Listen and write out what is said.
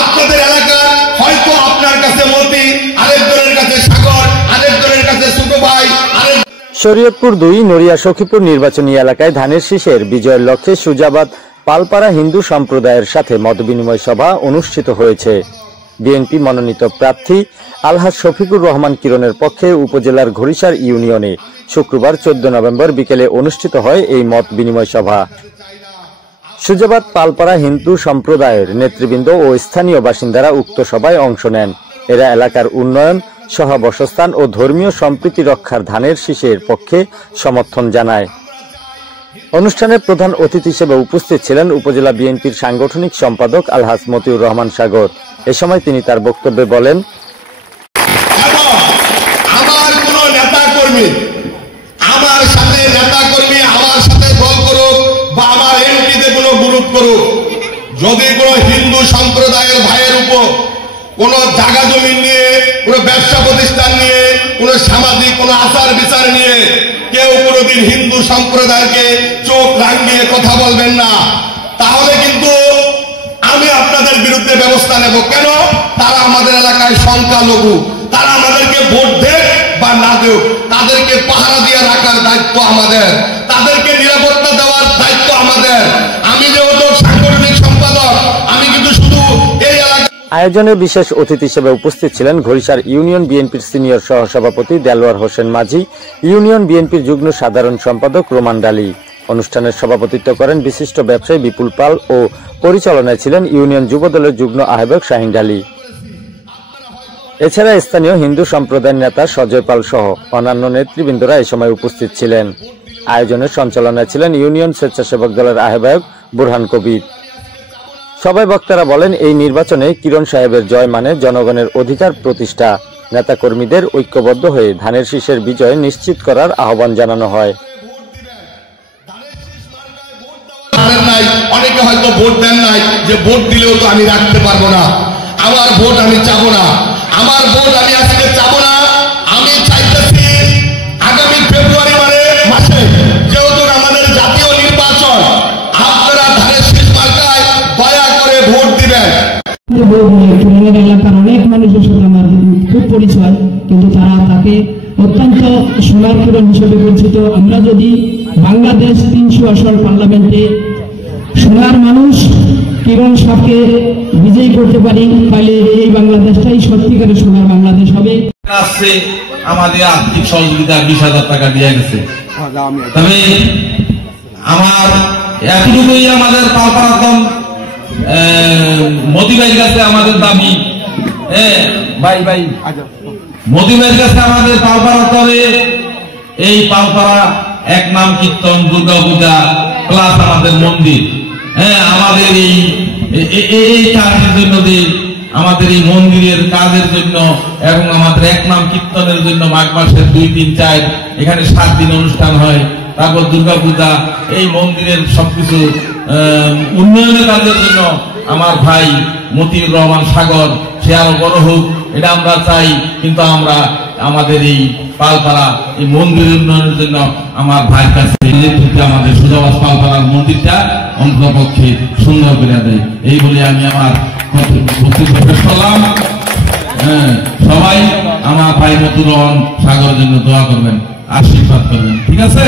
আপনাদের এলাকা হয়তো আপনার কাছে মতি, আরেকজনের কাছে সাগর, আরেকজনের কাছে ছোট ভাই। শরীয়তপুর ২ নড়িয়া সখীপুর নির্বাচনী এলাকায় ধানের শীষের বিজয়ের লক্ষ্যে সুজাবাদ পালপাড়া হিন্দু সম্প্রদায়ের সাথে মতবিনিময় সভা অনুষ্ঠিত হয়েছে। বিএনপি মনোনীত প্রার্থী আলহাজ শফিকুর রহমান কিরণের পক্ষে উপজেলার ঘড়িসার ইউনিয়নে শুক্রবার 14 নভেম্বর বিকেলে অনুষ্ঠিত হয় এই মত বিনিময় সভা। সুজাবাদ পালপাড়া হিন্দু সম্প্রদায়ের নেতৃবৃন্দ ও স্থানীয় বাসিন্দারা উক্ত সভায় অংশ নেন। এরা এলাকার উন্নয়ন, সহাবস্থান ও ধর্মীয় সম্প্রীতি রক্ষার ধানের শীষের পক্ষে সমর্থন জানায়। অনুষ্ঠানে প্রধান অতিথি হিসেবে উপস্থিত ছিলেন উপজেলা বিএনপির সাংগঠনিক সম্পাদক আলহাজ মতিউর রহমান সাগর। এ সময় তিনি তার বক্তব্যে বলেন, আমার কোন নেতা কর্মী আমার সাথে আমার সাথে দল করুক বা আমার এমপিতে কোনো গ্রুপ করুক, যদি কোনো হিন্দু সম্প্রদায়ের ভাইয়ের উপর কোন জায়গা জমি নিয়ে, কোন ব্যবসা প্রতিষ্ঠান নিয়ে, কোন সামাজিক কোন আচার বিচার নিয়ে কেউ কোনদিন হিন্দু সম্প্রদায়কে চোখ রাঙিয়ে কথা বলবেন না, তাহলে কিন্তু আমি আপনাদের বিরুদ্ধে ব্যবস্থা নেব। কেন? তারা আমাদের এলাকায় সংখ্যালঘু, তারা আমাদেরকে ভোট দেয় বা না দেয়, তাদেরকে পাহারা দিয়ে রাখার দায়িত্ব আমাদের, তাদেরকে নিরাপত্তা দেওয়ার দায়িত্ব আমাদের। আমি যেহেতু সাংগঠনিক সম্পাদক, আমি কিন্তু শুধু এই এলাকা। আয়োজনে বিশেষ অতিথি হিসেবে উপস্থিত ছিলেন ঘড়িসার ইউনিয়ন বিএনপির সিনিয়র সহসভাপতি দেলোয়ার হোসেন মাঝি, ইউনিয়ন বিএনপির যুগ্ম সাধারণ সম্পাদক রোমান ডালি। অনুষ্ঠানের সভাপতিত্ব করেন বিশিষ্ট ব্যবসায়ী বিপুল পাল ও পরিচালনায় ছিলেন ইউনিয়ন যুবদলের যুগ্ম আহ্বায়ক শাহিন ডালি। এছাড়া স্থানীয় হিন্দু সম্প্রদায়ের নেতা সজয় পাল সহ অন্যান্য নেতৃবৃন্দরা এ সময় উপস্থিত ছিলেন। আয়োজনের সঞ্চালনায় ছিলেন ইউনিয়ন স্বেচ্ছাসেবক দলের আহ্বায়ক বুরহান কবির। সবাই বক্তারা বলেন, এই নির্বাচনে কিরণ সাহেবের জয় মানে জনগণের অধিকার প্রতিষ্ঠা। নেতাকর্মীদের ঐক্যবদ্ধ হয়ে ধানের শীষের বিজয় নিশ্চিত করার আহ্বান জানানো হয়। অনেকে হয়তো ভোট দেন নাই, যে ভোট দিলেও তো আমি রাখতে পারবো না, আমার ভোট আমি চাবো না, আমার ভোট আমি আজকে চাবো না। আমি চাইতেছি আগামী ফেব্রুয়ারি মাসে যেহেতু আমাদের জাতীয় নির্বাচন, আপনারা ধানের শীষ মার্কায় দয়া করে ভোট দিবেন। এলাকার অনেক মানুষের সাথে আমার খুব পরিচয়, কিন্তু তারা তাকে অত্যন্ত সোনার কিরণ হিসেবে পরিচিত। আমরা যদি বাংলাদেশ 300 আসন পার্লামেন্টে সোনার মানুষ কিরণ সাহকে বিজয়ী করতে পারি, তাহলে এই বাংলাদেশটাই সত্যিকারের সোনার বাংলাদেশ হবে। আমাদের আর্থিক সহযোগিতা 20,000 টাকা দিয়ে গেছে, তবে আমার এতটুকুই আমাদের পালপাড়াতন মোদি ভাইয়ের কাছে আমাদের দাবি, ভাই মোদি ভাইয়ের কাছে আমাদের পালপাড়াতরে এই পালপাড়া এক নাম কীর্তন, দুর্গা পূজা প্লাস আমাদের মন্দির, আমাদের এই কাজের জন্য, আমাদের এই মন্দিরের কাজের জন্য এবং আমাদের এক নাম কীর্তনের জন্য মাঘ মাসের 2, 3, 4 এখানে 7 দিন অনুষ্ঠান হয়। তারপর দুর্গা পূজা, এই মন্দিরের সবকিছু উন্নয়নের কাজের জন্য আমার ভাই মতিউর রহমান সাগর সে আরো বড় হোক, এটা আমরা চাই। কিন্তু আমরা আমাদের এই পালপাড়া এই মন্দির উন্নয়নের জন্য আমার ভাইয়ের কাছে আমাদের সুজাবাদ পালপাড়ার মন্দিরটা অন্ততপক্ষে সুন্দর করে দেয়, এই বলে আমি আমার বক্তব্য শেষ করলাম। সবাই আমার ভাই মতিউর রহমান সাগরের জন্য দোয়া করবেন, আশীর্বাদ করবেন, ঠিক আছে?